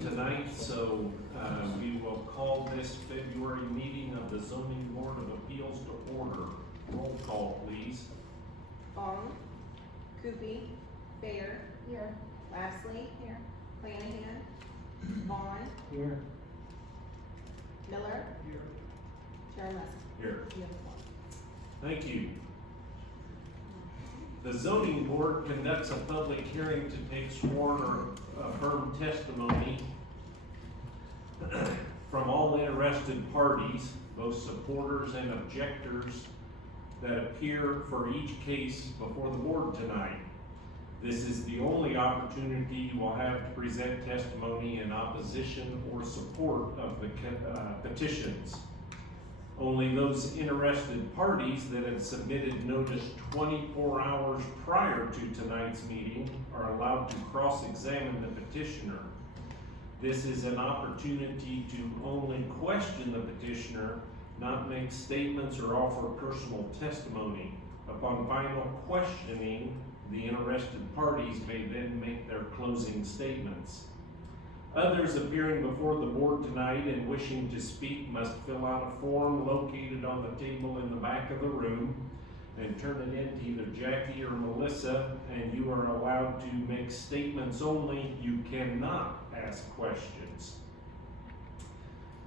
tonight, so we will call this February meeting of the Zoning Board of Appeals to order. Roll call, please. Vaughn, Coopy, Fair. Here. Lastly. Here. Flanagan. Vaughn. Here. Miller. Here. Chair Lester. Here. You have one. Thank you. The zoning board conducts a public hearing to take sworn or affirmed testimony from all interested parties, both supporters and objectors, that appear for each case before the board tonight. This is the only opportunity you will have to present testimony in opposition or support of the petitions. Only those interested parties that have submitted notice 24 hours prior to tonight's meeting are allowed to cross-examine the petitioner. This is an opportunity to only question the petitioner, not make statements or offer personal testimony. Upon final questioning, the interested parties may then make their closing statements. Others appearing before the board tonight and wishing to speak must fill out a form located on the table in the back of the room and turn it in to either Jackie or Melissa, and you are allowed to make statements only. You cannot ask questions.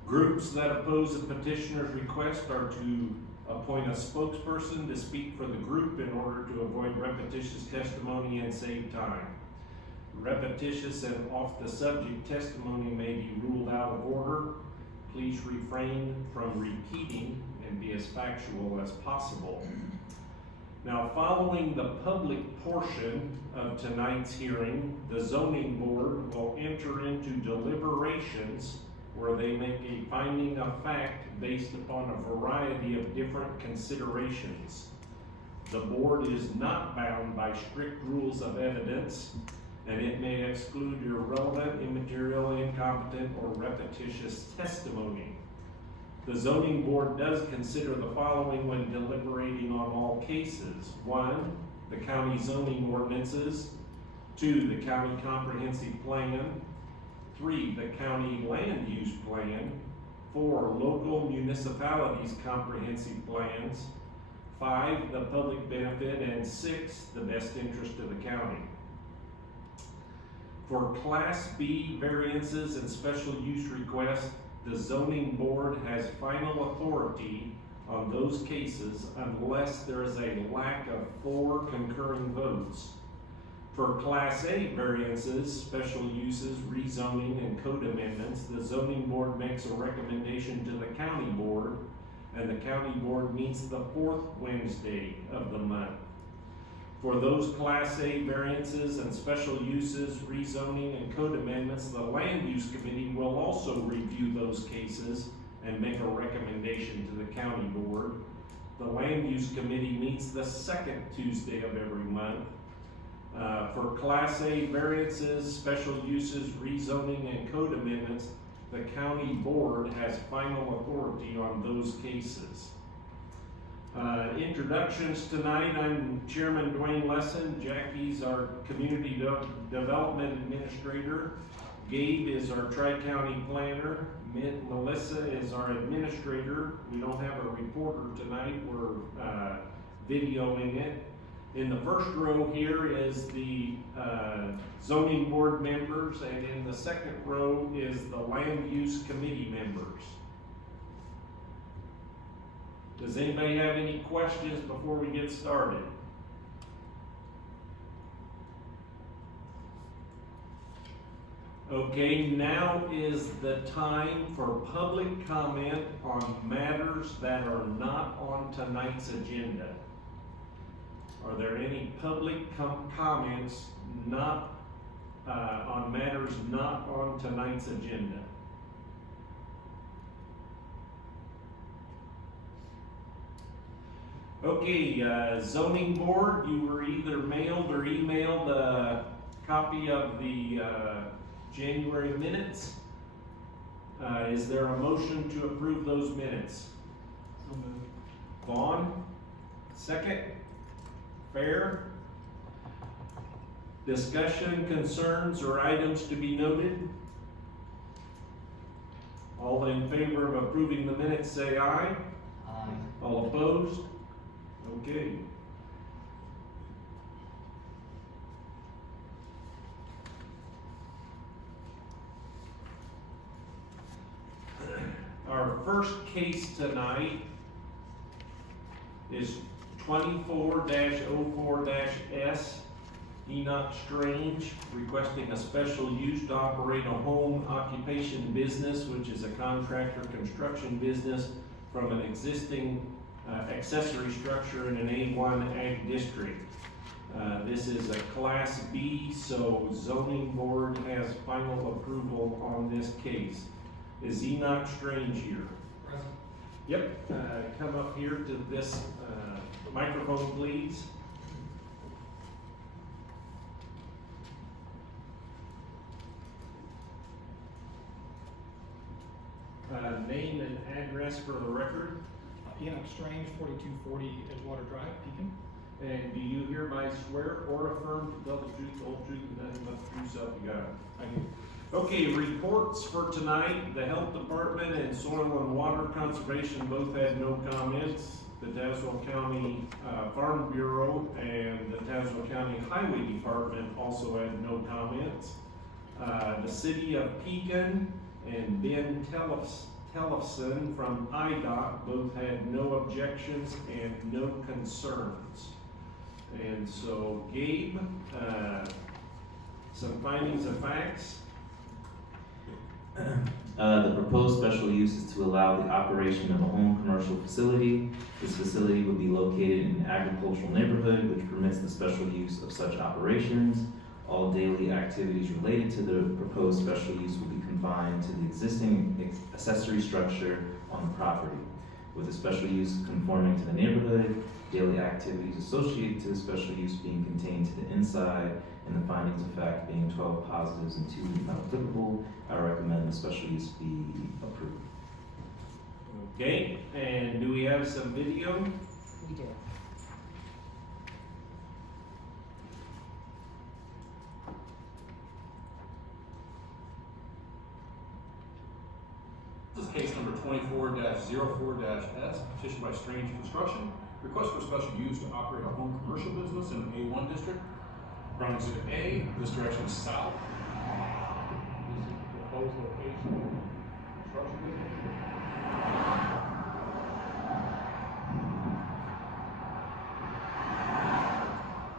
Groups that oppose a petitioner's request are to appoint a spokesperson to speak for the group in order to avoid repetitious testimony and save time. Repetitious and off-the-subject testimony may be ruled out of order. Please refrain from repeating and be as factual as possible. Now, following the public portion of tonight's hearing, the zoning board will enter into deliberations where they make a finding of fact based upon a variety of different considerations. The board is not bound by strict rules of evidence, and it may exclude irrelevant, immaterial, incompetent, or repetitious testimony. The zoning board does consider the following when deliberating on all cases. 1, the county zoning ordinances. 2, the county comprehensive plan. 3, the county land use plan. 4, local municipalities comprehensive plans. 5, the public benefit. And 6, the best interest of the county. For Class B variances and special use requests, the zoning board has final authority on those cases unless there is a lack of 4 concurring votes. For Class A variances, special uses, rezoning, and code amendments, the zoning board makes a recommendation to the county board, and the county board meets the 4th Wednesday of the month. For those Class A variances and special uses, rezoning, and code amendments, the Land Use Committee will also review those cases and make a recommendation to the county board. The Land Use Committee meets the 2nd Tuesday of every month. For Class A variances, special uses, rezoning, and code amendments, the county board has final authority on those cases. Introductions tonight. I'm Chairman Dwayne Lesson. Jackie's our Community Development Administrator. Gabe is our Tri-County Planner. Melissa is our Administrator. We don't have a reporter tonight. We're videoing it. In the first row here is the Zoning Board members, and in the second row is the Land Use Committee members. Does anybody have any questions before we get started? Okay, now is the time for public comment on matters that are not on tonight's agenda. Are there any public comments not on matters not on tonight's agenda? Okay, zoning board, you were either mailed or emailed a copy of the January minutes. Is there a motion to approve those minutes? So moved. Vaughn, second. Fair. Discussion, concerns, or items to be noted? All in favor of approving the minutes, say aye. Aye. All opposed? Okay. Our first case tonight is 24-04-S. Enoch Strange requesting a special use to operate a home occupation business, which is a contractor construction business from an existing accessory structure in an A1 ag district. This is a Class B, so zoning board has final approval on this case. Is Enoch Strange here? Present. Yep, come up here to this microphone, please. Name and address for the record. Enoch Strange, 4240 Edgewater Drive, Pekin. And do you hereby swear or affirm to tell the truth, the whole truth, and nothing but the true self you got? I do. Okay, reports for tonight. The Health Department and Soil and Water Conservation both had no comments. The Tazewell County Farm Bureau and the Tazewell County Highway Department also had no comments. The City of Pekin and Ben Tellefson from IDOT both had no objections and no concerns. And so, Gabe, some findings of facts. The proposed special use is to allow the operation of a home commercial facility. This facility would be located in an agricultural neighborhood which permits the special use of such operations. All daily activities related to the proposed special use will be confined to the existing accessory structure on the property. With the special use conforming to the neighborhood, daily activities associated to the special use being contained to the inside, and the findings of fact being 12 positives and 2 not applicable, I recommend the special use be approved. Okay, and do we have some video? We do. This is case number 24-04-S, petition by Strange Construction, request for special use to operate a home commercial business in an A1 district. From Exhibit A, this direction is south. This is the proposed location of construction business.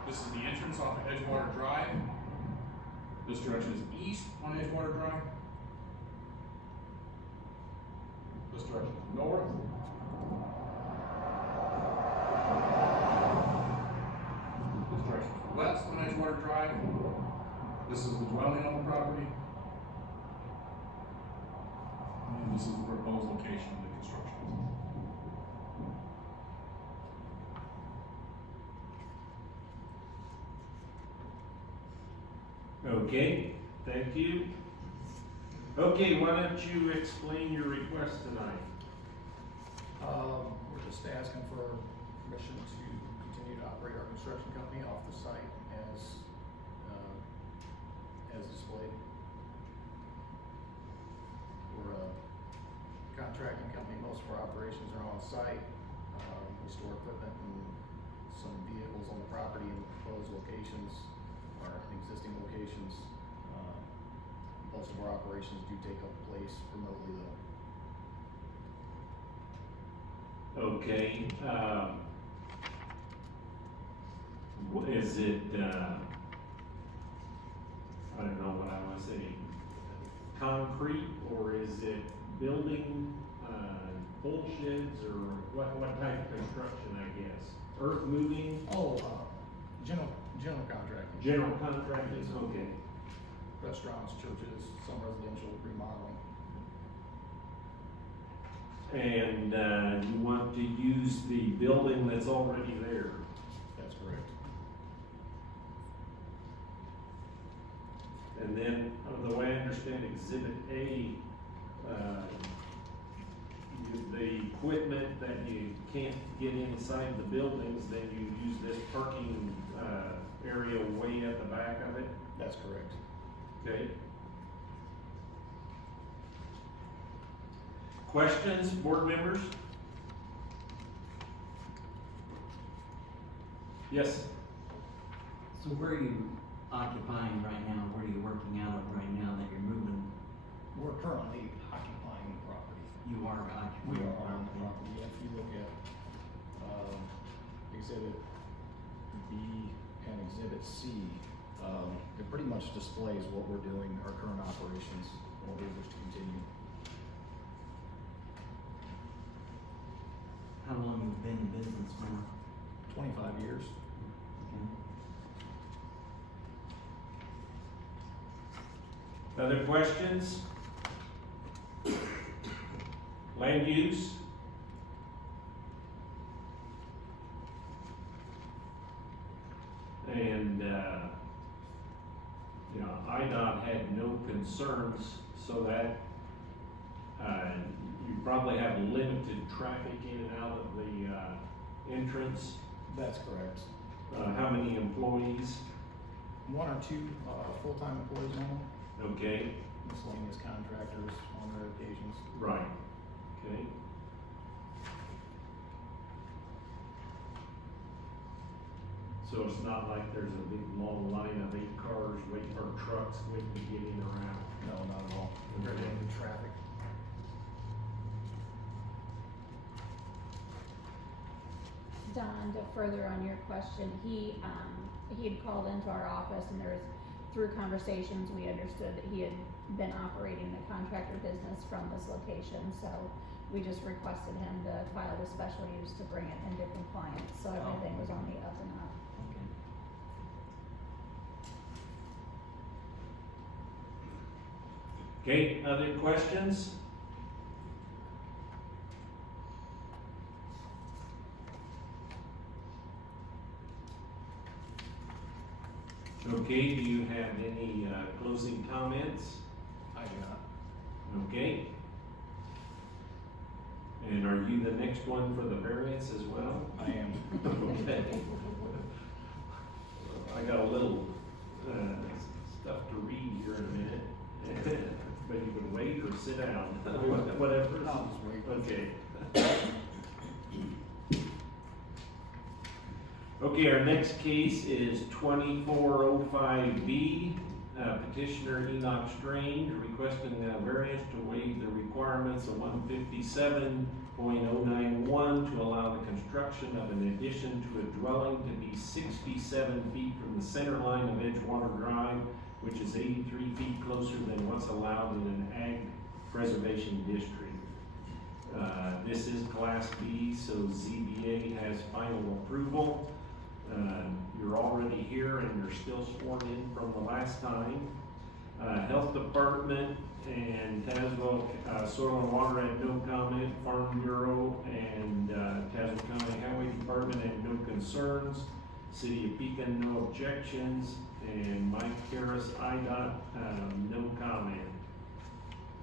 This is the entrance off of Edgewater Drive. This direction is east on Edgewater Drive. This direction is north. This direction is west on Edgewater Drive. This is the dwelling on the property. And this is the proposed location of the construction. Okay, thank you. Okay, why don't you explain your request tonight? We're just asking for permission to continue to operate our construction company off the site as displayed. We're a contracting company. Most of our operations are on site. We store equipment and some vehicles on the property in the proposed locations or in existing locations. Most of our operations do take up place remotely though. Okay, is it, I don't know what I want to say, concrete, or is it building, pole sheds, or what type of construction, I guess? Earth moving? General contracting. General contracting, okay. Restaurants, churches, some residential remodeling. And, you want to use the building that's already there? That's correct. And then, the way I understand Exhibit A, the equipment that you can't get inside the buildings, then you use this parking, area way at the back of it, That's correct. okay? Questions, board members? Yes, So where are you occupying right now? Where are you working out of right now that you're moving? We're currently occupying the property. You are occupying. We the are on the property. property. If you look at, exhibit B and exhibit C, it pretty much displays what we're doing, our current operations, and what we wish to continue. How long have you been in business now? 25 years. Okay. other questions? Land use? And, you know, IDOT had no concerns, so that, you probably have limited traffic in and out of the, entrance. That's correct. How many employees? One or two, full-time employees only, Okay, miscellaneous contractors on rare occasions. right, okay. So it's not like there's a big long line of 8 cars waiting, or trucks waiting to get in or out? No, not at all. Very limited traffic. Don, to further on your question, he had called into our office and through conversations, we understood that he had been operating the contractor business from this location, so we just requested him to file the special use to bring it into compliance, so everything was on the up and up. Okay. Okay, other questions? Okay, do you have any closing comments? I do not. Okay. And are you the next one for the variance as well? I am. Okay. I got a little stuff to read here in a minute, but you can wait or sit down, whatever. I'll just wait. Okay. Okay, our next case is 2405B. Petitioner Enoch Strange requesting a variance to waive the requirements of 157.091 to allow the construction of an addition to a dwelling to be 67 feet from the center line of Edgewater Drive, which is 83 feet closer than what's allowed in an ag preservation district. This is Class B, so ZBA has final approval. You're already here and you're still sworn in from the last time. Health Department and Tazewell Soil and Water had no comment. Farm Bureau and Tazewell County Highway Department had no concerns. City of Pekin, no objections. And Mike Harris, IDOT, no comment.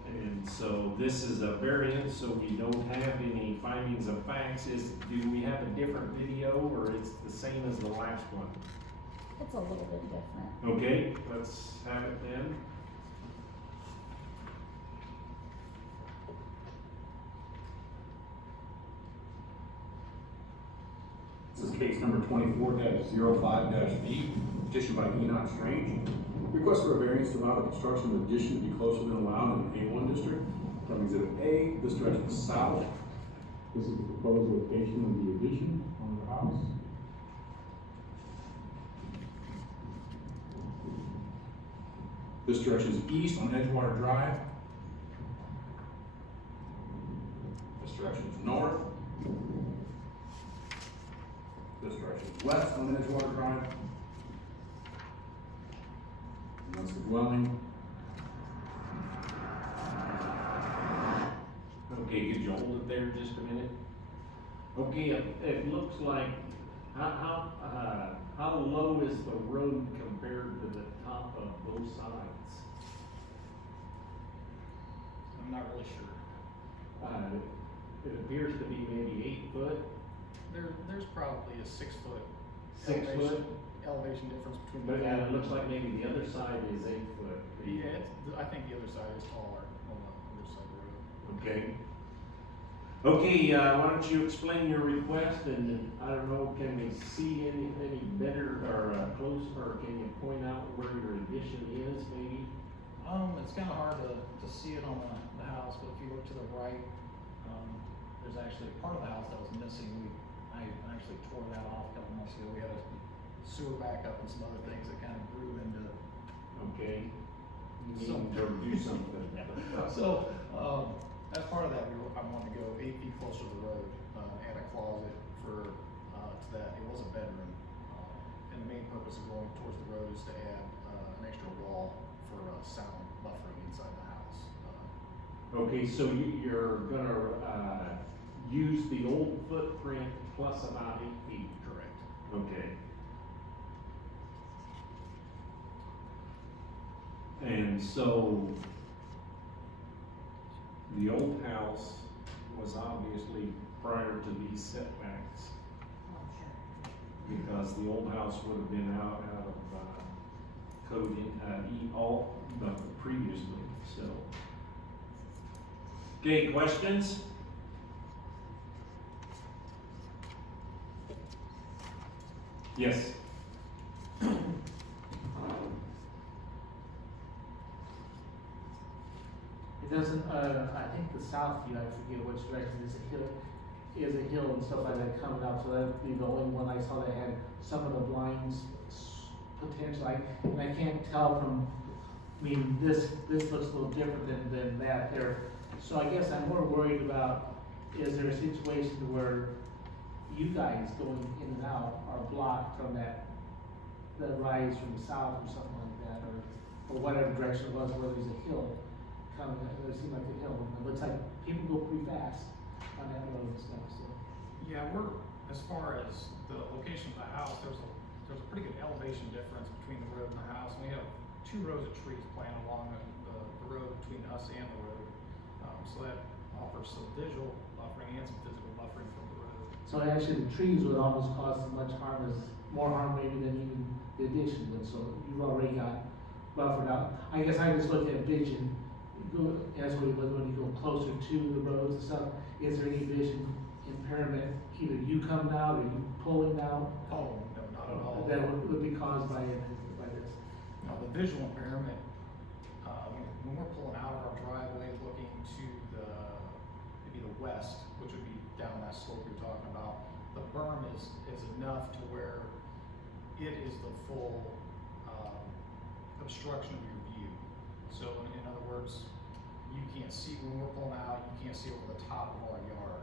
And so this is a variance, so we don't have any findings of facts. Do we have a different video or it's the same as the last one? It's a little bit different. Okay, let's have it then. This is case number 24-05-B, petition by Enoch Strange. Request for a variance to allow the construction of an addition to be closer than allowed in the A1 district. From exhibit A, this direction is south. This is the proposed location of the addition on the house. This direction is east on Edgewater Drive. This direction is north. This direction is west on Edgewater Drive. And that's the dwelling. Okay, could you hold it there just a minute? Okay, it looks like, how low is the road compared to the top of both sides? I'm not really sure. It appears to be maybe 8 foot. There's probably a 6 foot. 6 foot? Elevation difference between. But it looks like maybe the other side is 8 foot. Yeah, I think the other side is taller on the other side of the road. Okay, Okay, why don't you explain your request, and I don't know, can we see any better or close, or can you point out where your addition is, maybe? It's kinda hard to see it on the house, but if you look to the right, there's actually a part of the house that was missing. I actually tore that off a couple months ago. We had a sewer backup and some other things that kinda grew into. Okay, you need Some- to do something. So, as part of that, I wanted to go 8 feet closer to the road, add a closet to that. It was a bedroom. And the main purpose of going towards the road is to add, an extra wall for, sound buffering inside the house. Okay, so you're gonna, use the old footprint plus about 8 feet? Correct. Okay. And so, the old house was obviously prior to these setbacks, because the old house would have been out of, code previously, so. Okay, questions? Yes. It doesn't, I think the south view, I forget which direction, is a hill and stuff like that coming out, so that'd be the only one I saw that had some of the blinds potential, and I can't tell from, I mean, this looks a little different than that there. So I guess I'm more worried about, is there a situation where you guys going in and out are blocked from the rise from the south or something like that, or whatever direction it was, where there's a hill coming, it seemed like a hill, and it looks like people go pretty fast on that road and stuff, so. Yeah, as far as the location of the house, there's a pretty good elevation difference between the road and the house. We have 2 rows of trees planted along the road between us and the road. So that offers some visual buffering and some physical buffering from the road. So actually, the trees would almost cause as much harm more harm maybe than even the addition would, so you've already got buffered out. I guess I just looked at vision, that's what you look when you go closer to the roads and stuff. Is there any vision impairment, either you coming out or you pulling out? Oh, no, not at all. That would be caused by this? Now, the visual impairment, when we're pulling out of our driveway, looking to maybe the west, which would be down that slope you're talking about, the berm is enough to where it is the full obstruction of your view. So in other words, you can't see when we're pulling out, you can't see over the top of our yard.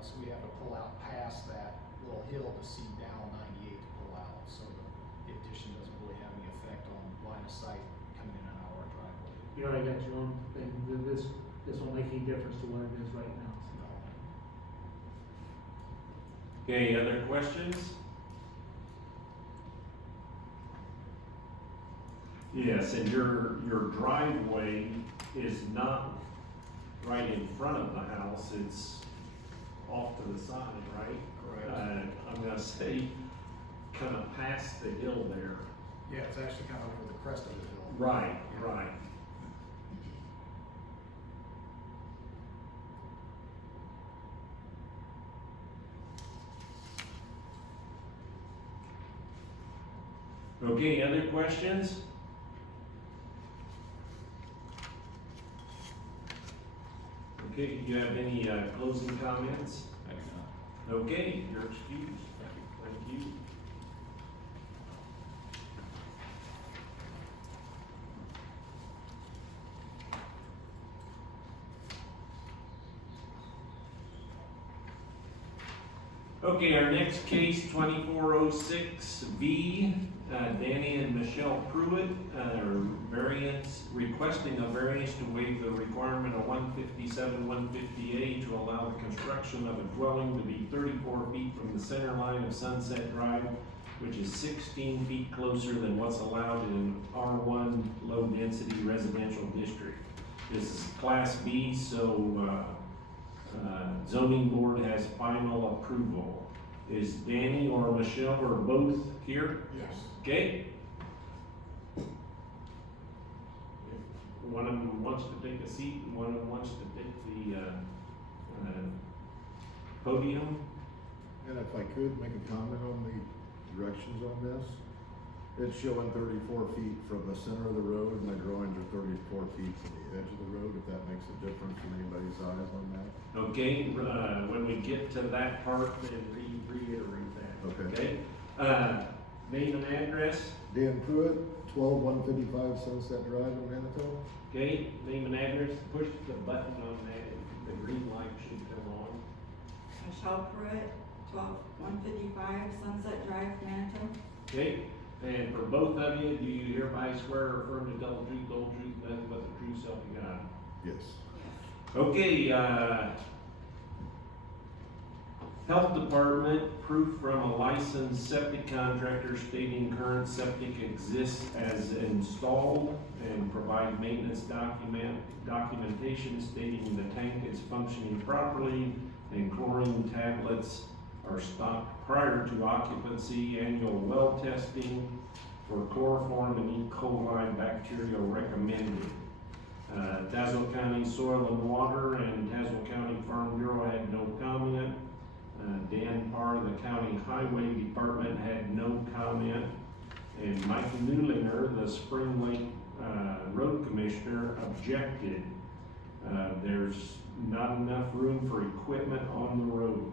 So we have to pull out past that little hill to see down 98 to pull out. So the addition doesn't really have any effect on line of sight coming in and out of our driveway. You already got your own thing, this won't make any difference to what it is right now. Okay, other questions? Yes, and your driveway is not right in front of the house, it's off to the side, right? Correct. I'm gonna say, kind of past the hill there. Yeah, it's actually kind of over the crest of the hill. Right, right. Okay, other questions? Okay, do you have any closing comments? I do not. Okay, you're excused. Thank you. Okay, our next case, 2406V, Danny and Michelle Pruitt, requesting a variance to waive the requirement of 157-150A to allow the construction of a dwelling to be 34 feet from the center line of Sunset Drive, which is 16 feet closer than what's allowed in R1 low-density residential district. This is Class B, so zoning board has final approval. Is Danny or Michelle or both here? Yes. Okay. If one of them wants to take a seat and one of them wants to take the podium. And if I could make a comment on the directions on this, it's showing 34 feet from the center of the road, and my drawings are 34 feet from the edge of the road, if that makes a difference in anybody's eyes on that. Okay, when we get to that part, then reiterate that. Okay. Name and address, Dan Pruitt, 12155 Sunset Drive in Manitoba. okay, name and address, push the button on that, the green light should come on. Michelle Pruitt, 12155 Sunset Drive, Manitoba. Okay, and for both of you, do you hereby swear or affirm to tell the truth, the whole truth, nothing but the true self you got? Yes. Okay, Health Department, proof from a licensed septic contractor stating current septic exists as installed, and provide maintenance documentation stating the tank is functioning properly and chlorine tablets are stocked prior to occupancy. Annual well testing for chloroform and E. coli bacteria recommended. Tazewell County Soil and Water and Tazewell County Farm Bureau had no comment. Dan Parr, the County Highway Department, had no comment. And Mike Newlinger, the Spring Lake Road Commissioner, objected. There's not enough room for equipment on the road.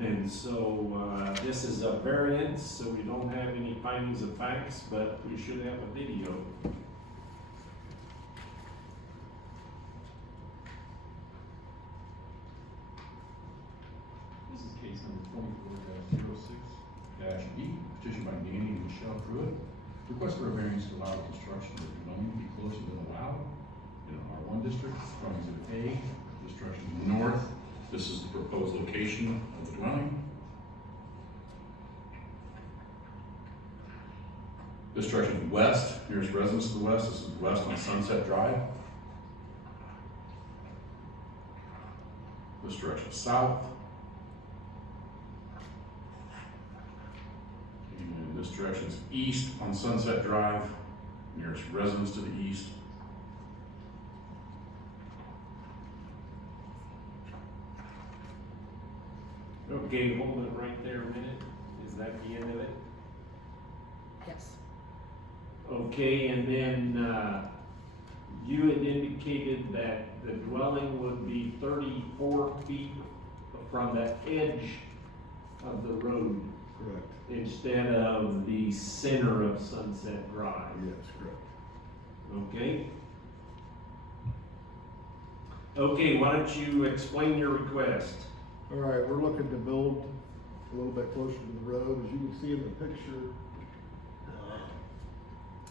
And so, this is a variance, so we don't have any findings of facts, but we should have a video. This is case number 24-06-B, petition by Danny and Michelle Pruitt. Request for a variance to allow construction of the dwelling to be closer than allowed in an R1 district, from Exhibit A, construction north. This is the proposed location of the dwelling. This direction is west, nearest residence to the west. This is west on Sunset Drive. This direction is south. And this direction is east on Sunset Drive, nearest residence to the east. Okay, hold it right there a minute. Is that the end of it? Yes. Okay, and then, you had indicated that the dwelling would be 34 feet from the edge of the road Correct. instead of the center of Sunset Drive, Yes, correct. okay? Okay, why don't you explain your request? All right, we're looking to build a little bit closer to the road. As you can see in the picture,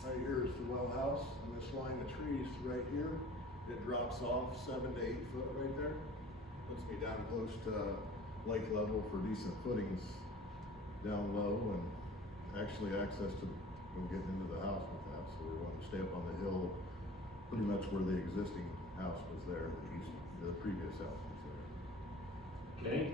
right here is the well house, and this line of trees right here, it drops off 7 to 8 foot right there. Puts me down close to lake level for decent footings down low, and actually access to getting into the house with that. So we want to stay up on the hill, pretty much where the existing house was there, the previous house was there. Okay?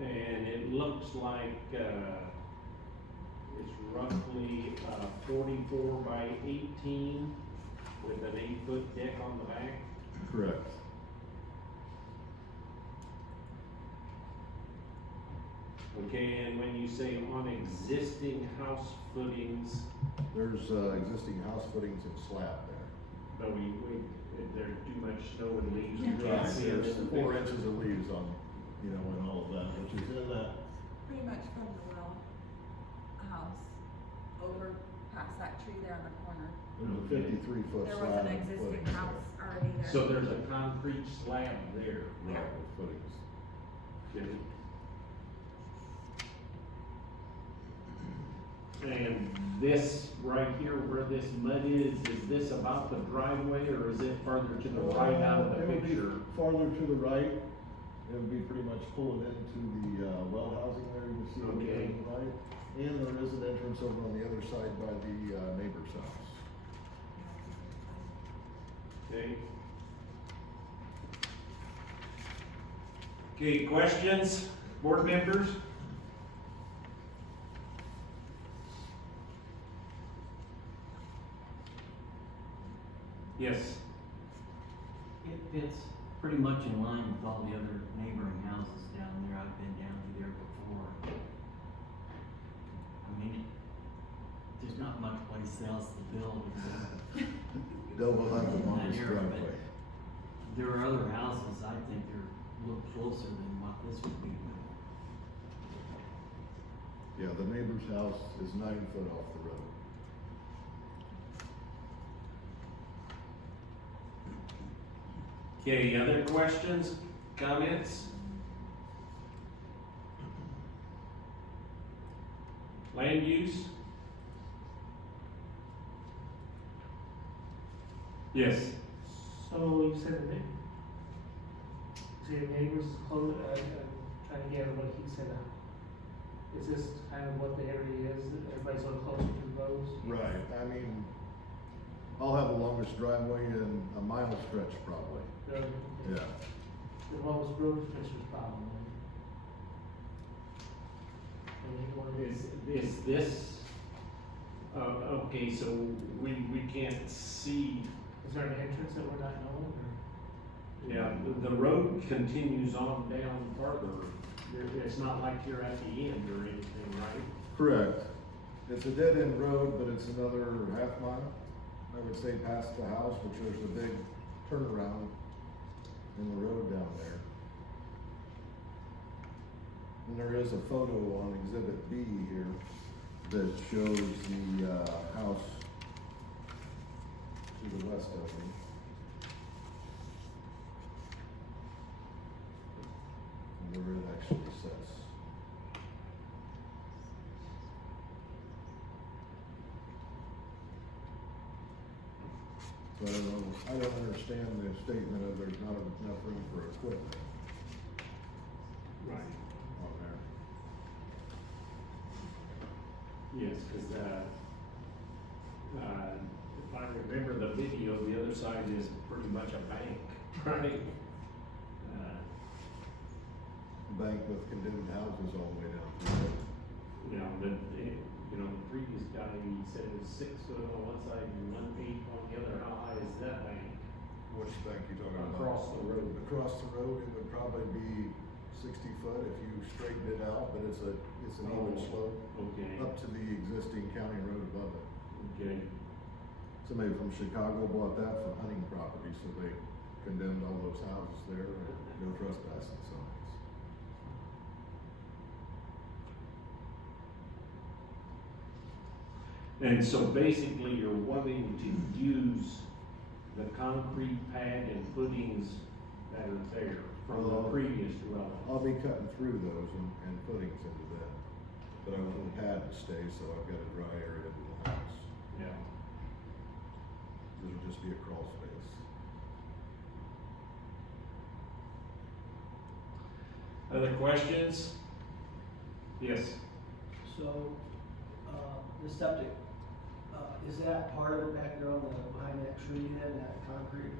And it looks like, it's roughly, 44 by 18 with an 8-foot deck on the back. Correct. Okay, and when you say on existing house footings, There's existing house footings and slab there. but there's too much snow and leaves, you Yeah. can't see it There's in the 4 picture. inches of leaves on, and all of that, which is in that. Pretty much from the well house, over past that tree there on the corner. There's a 53-foot There slab. was an and existing footings there. house already there. So there's a concrete slab there. Right, with footings. Okay. And this right here where this mud is this about the driveway or is it farther to the right out of the It would be picture? farther to the right. It would be pretty much pulling into the well housing there, you can see it Okay. on the right. And there is an entrance over on the other side by the neighbor's house. Okay. Okay, questions, board members? Yes. It's pretty much in line with all the other neighboring houses down there. I've been down through there before. I mean, there's not much place else to build except Double have the in that longest area, but driveway. there are other houses, I think they're a little closer than what this would be. Yeah, the neighbor's house is 9 foot off the road. Okay, other questions, comments? Land use? Yes. So you said the neighbors is close, trying to gather what he said. Is this kind of what the area is, that everybody's so close to the roads? Right, I mean, I'll have the longest driveway in a mile stretch probably. Yeah. The lowest road fixer's problem. Is this, okay, so we can't see, Is there an entrance that we're not knowing, or? yeah, the road continues on down farther. It's not like you're at the end or anything, right? Correct. It's a dead end road, but it's another half mile, I would say, past the house, which there's a big turnaround in the road down there. And there is a photo on Exhibit B here that shows the, house to the west of me. And where it actually sits. So I don't understand the statement of there's not enough room for equipment Right. on there. Yes, cause, if I remember the video, the other side is pretty much a bank, right? Bank with condemned houses all the way down through it. You know, the previous guy, he said it was 6 foot on one side and 1 feet on the other. How high is that bank? Which bank you talking about? Across the road. Across the road, it would probably be 60 foot if you straightened it out, but it's an even Oh, slope Okay, up to the existing county road above it. okay, Somebody from Chicago bought that for hunting property, so they condemned all those houses there and no trespassing signs. and so basically you're wanting to use the concrete pad and footings that are there from the Well, previous dwelling. I'll be cutting through those and footings into that. But I want the pad to stay, so I've got a dry area in the house. Yeah. It'll just be a crawl space. Other questions? Yes. So, the septic, is that part of it back there on the, behind that tree then, that concrete?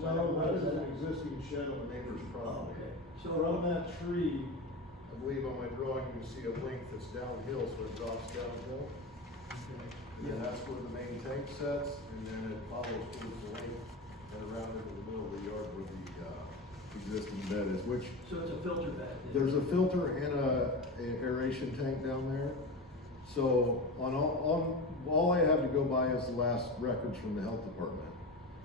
No, that is an existing shed on the neighbor's Oh, property. okay. So from that tree, I believe on my drawing, you can see a link that's downhill, so it drops downhill. And then that's where the main tank sets, and then it follows towards the lake and around into the middle of the yard where the, existing bed is, which So it's a filter bed? then? there's a filter and an aeration tank down there. So on all I have to go by is the last records from the health department.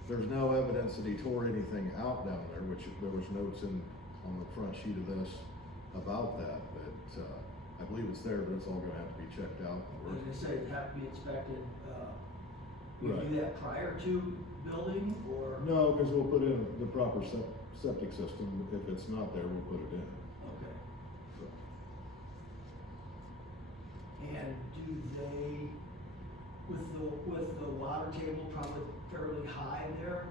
There's no evidence that he tore anything out down there, which there was notes on the front sheet of this about that, but, I believe it's there, but it's all gonna have to be checked out. I was gonna say, it'd have to be inspected, we Right. do that prior to building, or? No, because we'll put in the proper septic system. If it's not there, we'll put it in. Okay. And do they, with the water table probably fairly high there,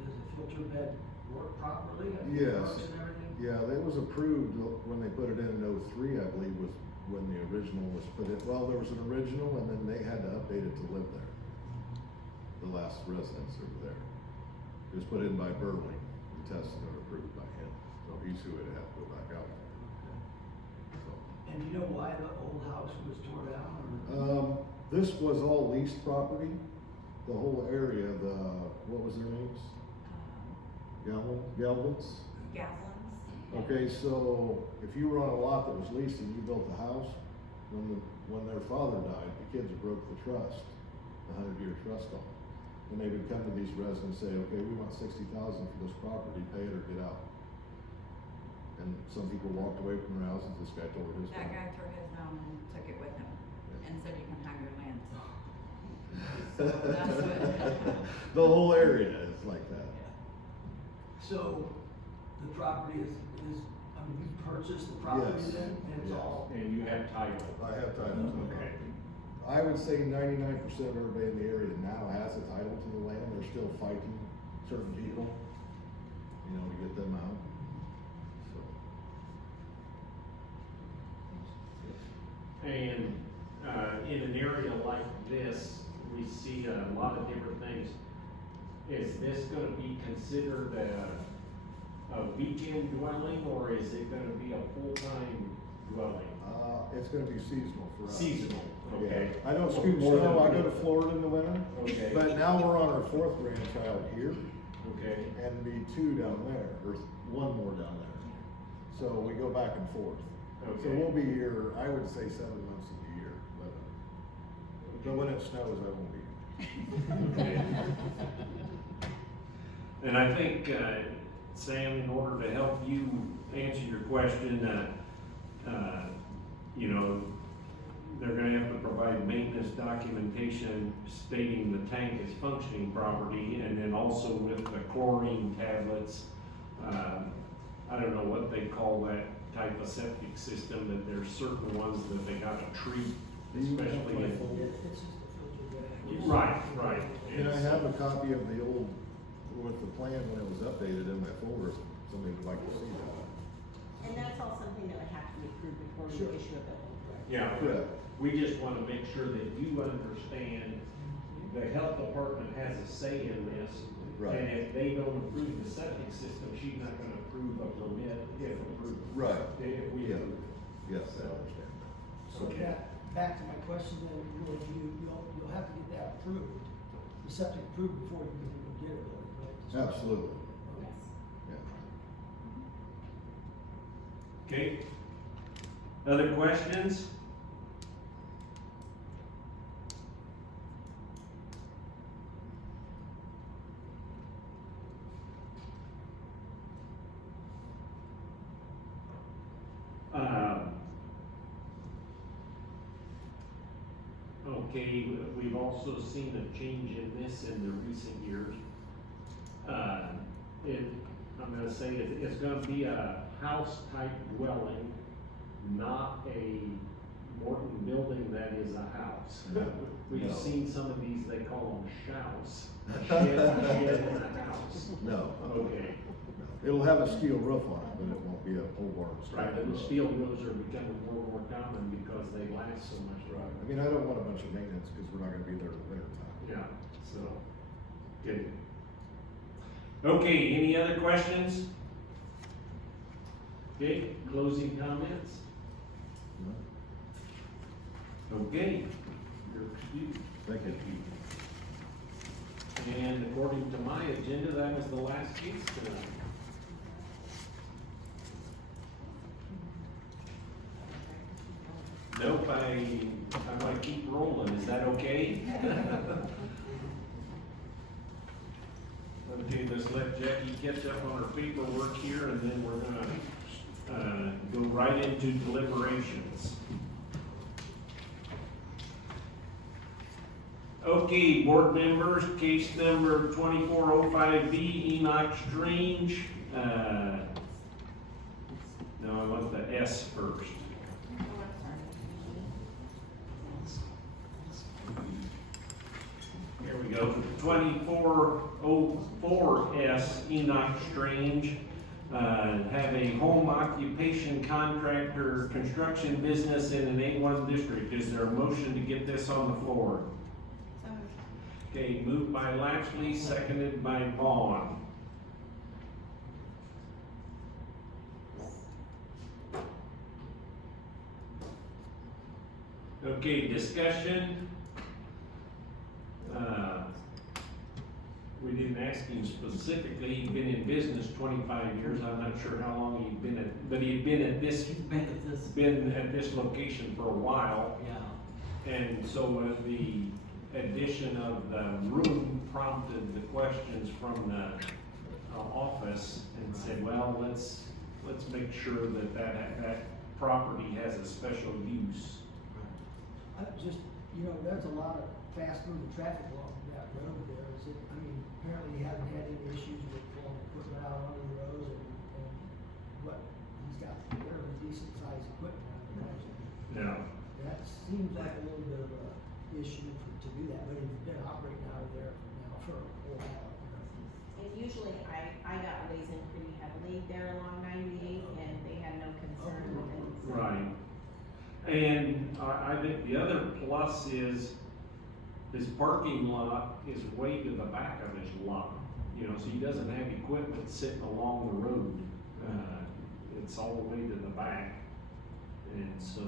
does the filter bed work properly? I mean, Yes. works and everything? Yeah, that was approved when they put it in 03, I believe, was when the original was put in. Well, there was an original and then they had to update it to live there. The last residents over there. It was put in by Burley and tested and approved by him. So he's who would have to go back out. So, And do you know why the old house was torn down, or? this was all leased property the whole area, what was their names? Galvins? Gaslins. Okay, so if you were on a lot that was leased and you built the house, when their father died, the kids broke the trust, the 100-year trust on it. And they would come to these residents and say, okay, we want $60,000 for this property, pay it or get out. And some people walked away from their houses, this guy tore his That down. guy tore his down and took it with him and said you can have your land. The whole area is like that. So, the property is, I mean, you purchased the property Yes. then, and it's Yes. all, And you have title. I have title to Okay. it. I would say 99% of everybody in the area now has a title to the land. They're still fighting certain people, you know, to get them out. So. And, in an area like this, we see a lot of different things. Is this gonna be considered a weekend dwelling, or is it gonna be a full-time dwelling? It's gonna be seasonal for us. Seasonal, okay. Yeah. I don't scoop More than snow, I one. go to Florida in the winter. Okay. But now we're on our 4th grandchild here, Okay, and be 2 down there, or 1 more down there. So we go back and forth. So Okay. we'll be here, I would say 7 months of the year, but when it snows, I won't be here. okay. And I think, Sam, in order to help you answer your question, you know, they're gonna have to provide maintenance documentation stating the tank is functioning properly, and then also with the chlorine tablets. I don't know what they call that type of septic system, that there's certain ones that they gotta treat, especially in. it's just a filter bag. Right. And I have a copy of the old, with the plan when it was updated in my folder, if somebody would like to see that. And that's all something that would have to be approved before Sure. we issue a building permit. Yeah, Correct. we just wanna make sure that you understand the health department has a say in this. Right. And if they don't approve the septic system, she's not gonna approve a permit if approved. Right. If we Yeah. approve. Yes, I understand. So back to my question then, will you'll have to get that approved, the septic approved before you can even get a building permit. Absolutely, Yes. yeah. Okay? Other questions? Okay, we've also seen a change in this in the recent years. I'm gonna say it's gonna be a house-type dwelling, not a Morton building that is a house. We've No. seen some of these, they call them shouse, a shed in a house. No. Okay, It'll have a steel roof on it, but it won't be a pole barn. right, and the steel roofs are becoming more and more common because they last so much Right, longer. I mean, I don't want a bunch of maintenance, cause we're not gonna be there in the winter time. Yeah, so, good. Okay, any other questions? Okay, closing comments? Okay, you're excused. Thank you. And according to my agenda, that was the last case tonight. Nope, I might keep rolling, is that okay? Okay, let's let Jackie catch up on her paperwork here, and then we're gonna, go right into deliberations. Okay, board members, case number 2405B, Enoch Strange. No, I want the S first. Here we go, 2404S, Enoch Strange. Have a home occupation contractor construction business in an A1 district. Is there a motion to get this on the floor? So moved. Okay, moved by Lashley, seconded by Vaughn. Okay, discussion. asking specifically, he'd been in business 25 years, I'm not sure how long he'd been at, but he'd been at this, He's been at this, been at this location for a while. yeah, And so the addition of the room prompted the questions from the office and said, well, let's make sure that property has a special use. I just, there's a lot of fast moving traffic along that road there. Is it, apparently he hasn't had any issues with pulling equipment out onto the road and what, he's got fairly decent sized equipment, I would imagine. Yeah. That seems like a little bit of a issue to do that, but he's been operating out of there now for a while. And usually I got raised in pretty heavily there along 98 and they had no concern with it. So. Right. And I think the other plus is his parking lot is way to the back of his lot. So he doesn't have equipment sitting along the road. It's all the way to the back. And so,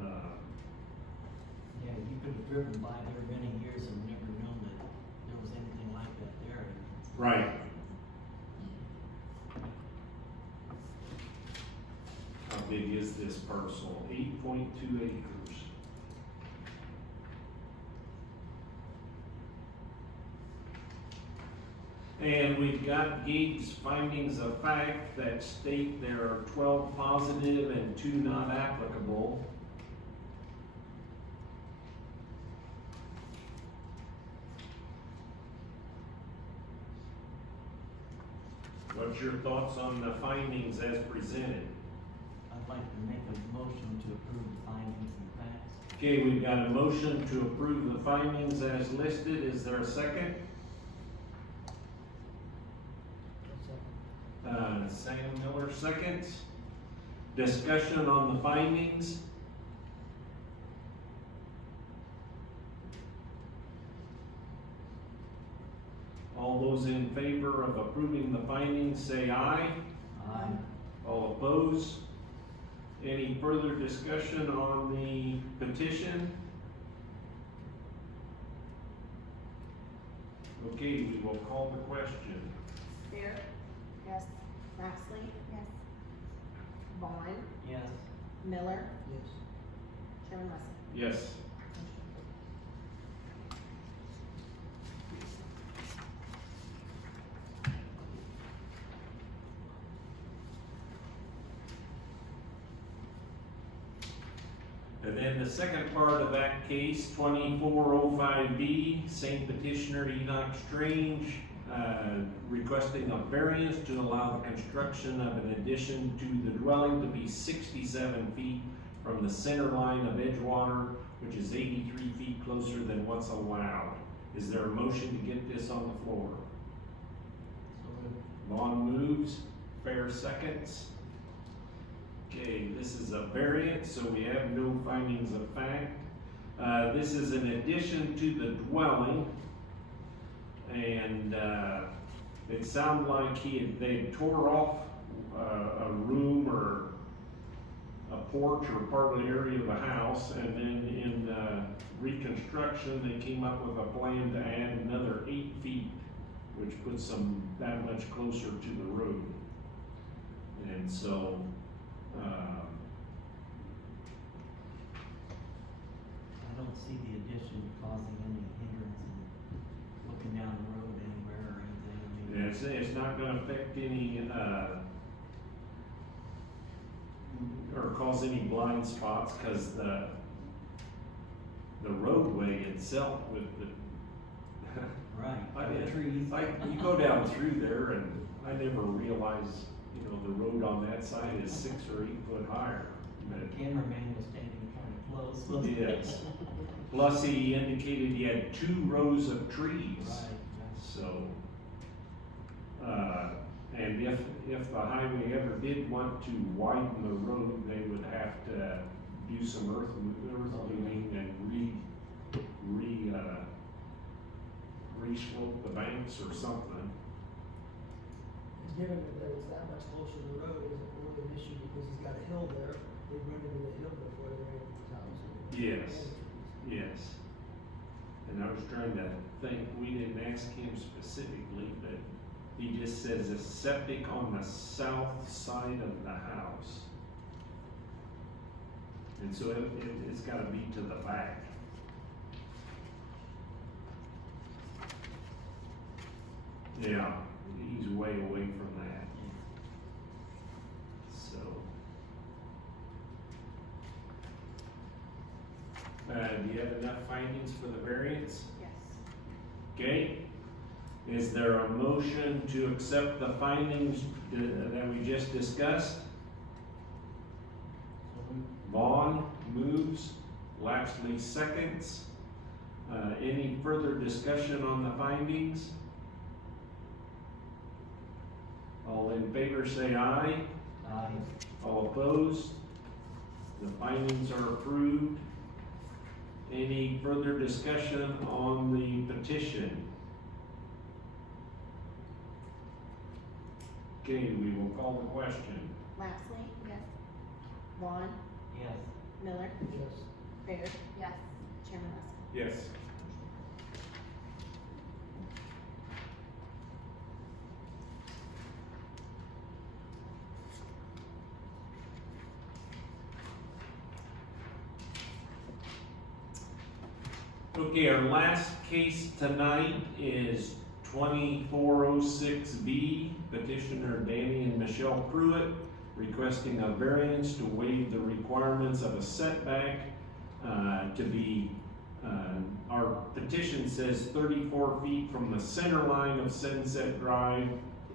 yeah, you could have driven by there many years and never known that there was anything like that there. right. How big is this parcel? 8.2 acres. And we've got Gabe's findings of fact that state there are 12 positive and 2 not applicable. What's your thoughts on the findings as presented? I'd like to make a motion to approve the findings and facts. Okay, we've got a motion to approve the findings as listed. Is there a second? Sam Miller seconds. Discussion on the findings. All those in favor of approving the findings say aye. Aye. All opposed? Any further discussion on the petition? Okay, we will call the question. Fair? Yes. Grassley? Yes. Vaughn? Yes. Miller? Yes. Chairman Russell? Yes. And then the second part of that case, 2405B, same petitioner Enoch Strange, requesting a variance to allow the construction of an addition to the dwelling to be 67 feet from the center line of Edgewater, which is 83 feet closer than what's allowed. Is there a motion to get this on the floor? So Vaughn moves, Fair seconds. Okay, this is a variance, so we have no findings of fact. This is an addition to the dwelling, and it sounded like they tore off a room or a porch or part of the area of the house, and then in reconstruction, they came up with a plan to add another 8 feet, which puts them that much closer to the road. And so, I don't see the addition causing any hindrance in looking down the road anywhere or anything. it's not gonna affect any, or cause any blind spots, cause the roadway itself with the, Right, the trees. you go down through there and I never realized, the road on that side is 6 or 8 foot higher. The cameraman was standing kind of close, wasn't he? Yes. Plus he indicated he had 2 rows of trees. Right, So, and if the highway ever did want to widen the road, they would have to do some earth moving and re-slope the banks or something. Given that it's that much closer to the road, isn't really an issue because he's got a hill there, they run into the hill before they're able to his house. Yes. Yes. And I was trying to think, we didn't ask him specifically, but he just says a septic on the south side of the house. And so it's gotta be to the back. Yeah, he's way away from that. So. Do you have enough findings for the variance? Yes. Okay, is there a motion to accept the findings that we just discussed? Vaughn moves, Lapsley seconds. Any further discussion on the findings? All in favor say aye. Aye. All opposed? The findings are approved. Any further discussion on the petition? Okay, we will call the question. Lapsley? Yes. Vaughn? Yes. Miller? Yes. Baird? Yes. Chairman Russell? Yes. Okay, our last case tonight is 2406B, petitioner Danny and Michelle Pruitt requesting a variance to waive the requirements of a setback our petition says 34 feet from the center line of Sunset Drive.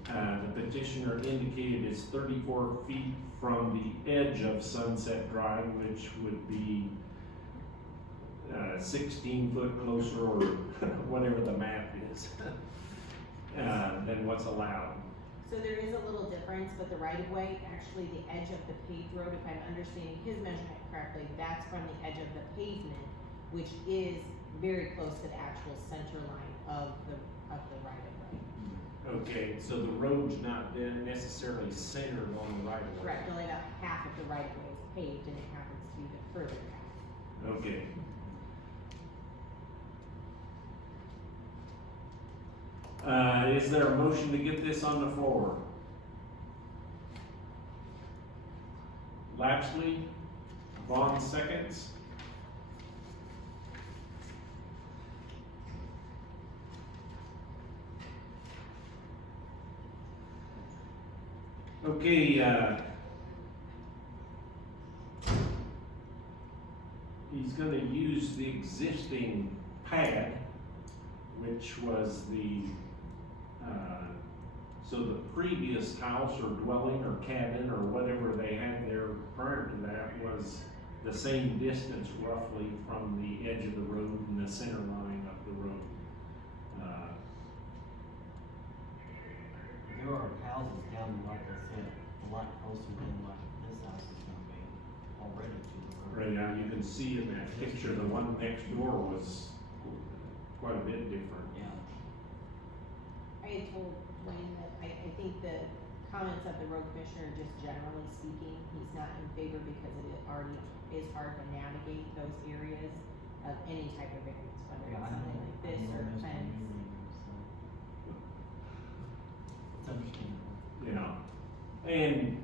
The petitioner indicated it's 34 feet from the edge of Sunset Drive, which would be 16 foot closer, or whatever the math is, than what's allowed. So there is a little difference, but the right of way, actually the edge of the paved road, if I'm understanding his measurement correctly, that's from the edge of the pavement, which is very close to the actual center line of the right of way. Okay, so the road's not then necessarily centered on the right of way. Correct, only about half of the right of way is paved, and it happens to be the further half. Okay. Is there a motion to get this on the floor? Lapsley, Vaughn seconds. Okay, he's gonna use the existing pad, which was so the previous house or dwelling or cabin or whatever they had there prior to that was the same distance roughly from the edge of the road and the center line of the road. There are houses down, like I said, a lot closer than like this house is gonna be already to the road. Right now, you can see in that picture, the one next door was quite a bit different. Yeah. I had told Wayne that I think the comments of the road commissioner, just generally speaking, he's not in favor because it already is hard to navigate those areas of any type of variance, whether it's something like this or a fence. It's understandable. Yeah, and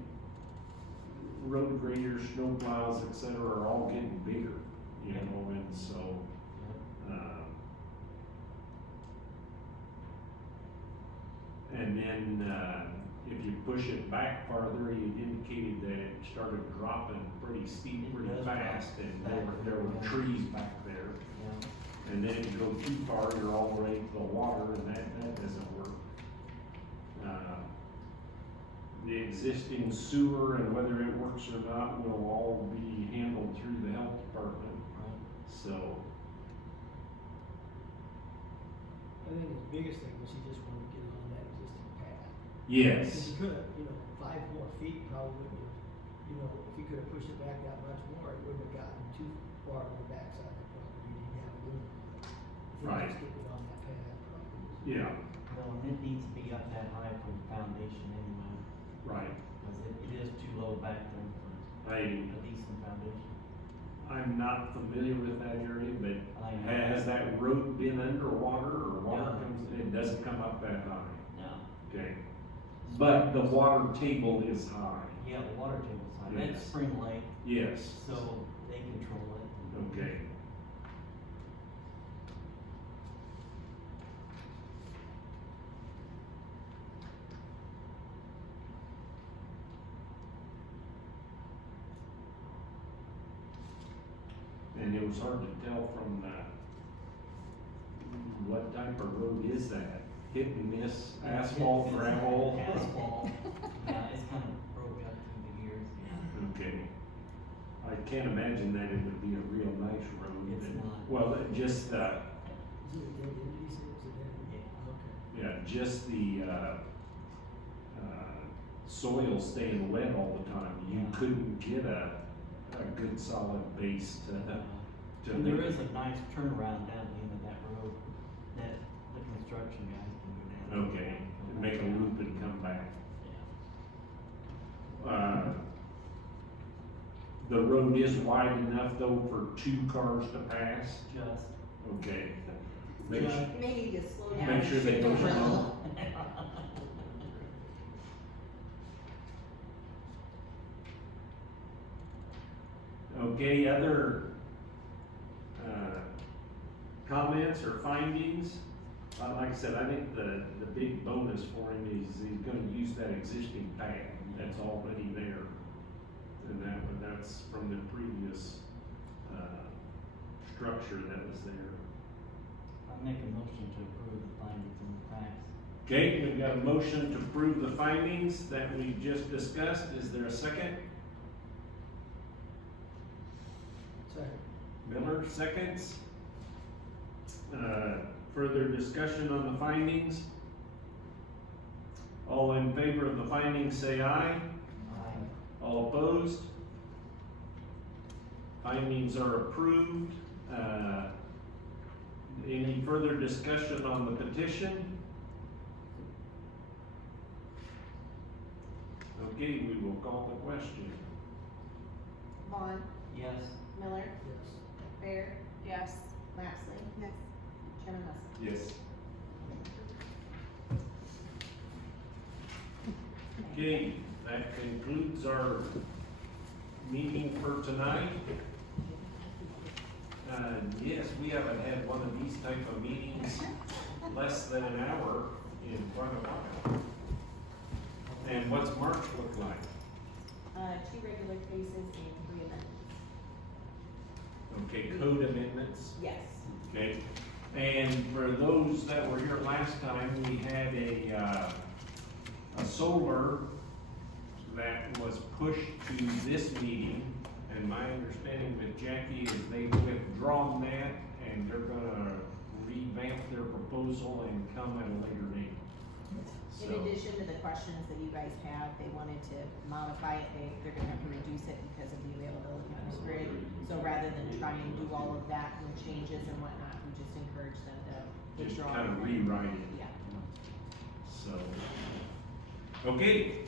road graders, snow plows, et cetera, are all getting bigger, you know, and so, and then, if you push it back farther, you indicated that it started dropping pretty steep, It pretty does fast, drop and back. there were trees back there. Yeah. And then if you go too far, you're all the way to the water, and that doesn't work. The existing sewer and whether it works or not will all be handled through the health department, Right. so. I think his biggest thing was he just wanted to get on that existing path. If Yes, he could have, 5 more feet probably wouldn't have, if he could have pushed it back that much more, it wouldn't have gotten too far on the backside of the property, he didn't have room. If he Right. just kept it on that path, probably. yeah, Well, and it needs to be up that high for the foundation anyway, right. because it is too low back there for a I decent foundation. I'm not familiar with that area, but I know. has that road been underwater or water No. comes, it doesn't come up that high? No. Okay. But the water table is high? Yeah, the water table's high. Yes. That's Spring Lake, Yes. so they control it. Okay. And it was hard to tell from what type of road is that? Hit and miss, asphalt, It's gravel? Asphalt, yeah, it's kind of broke up through the years, yeah. Okay. I can't imagine that it would be a real nice road. It's not. Well, just, Is it a dead end, did you say it was a dead end? Yeah. Okay. yeah, just the, soil staying wet all the time. You Yeah. couldn't get a good solid base to And there make is it. a nice turnaround down the end of that road that the construction guys can go down. Okay, and make a loop and come back. Yeah. The road is wide enough though for 2 cars to pass? Just. Okay. Make Yeah. sure, You may need to slow down. make sure they shift don't over a run. little. Okay, other, comments or findings? Like I said, I think the big bonus for him is he's gonna use that existing pad that's already there. And that's from the previous, structure that was there. I make a motion to approve the findings and the facts. Okay, we've got a motion to approve the findings that we just discussed. Is there a second? Second. Miller, seconds. Further discussion on the findings? All in favor of the findings, say aye. Aye. All opposed? Findings are approved. Any further discussion on the petition? Okay, we will call the question. Vaughn, Yes. Miller, Yes. Bear. Yes. Lapsley. Yes. Chairman Hustle. Yes. Okay, that concludes our meeting for tonight. Yes, we haven't had one of these type of meetings less than an hour in quite a while. And what's March look like? 2 regular cases and 3 amendments. Okay, code amendments. Yes. Okay, and for those that were here last time, we had a solar that was pushed to this meeting, and my understanding with Jackie is they've withdrawn that, and they're gonna revamp their proposal and come at a later date. In So, addition to the questions that you guys have, they wanted to modify it, they're gonna have to reduce it because of the availability on the grid. So rather than try and do all of that and changes and whatnot, we just encourage them to just withdraw. kind of and then- rewrite it, Yeah. so. Okay,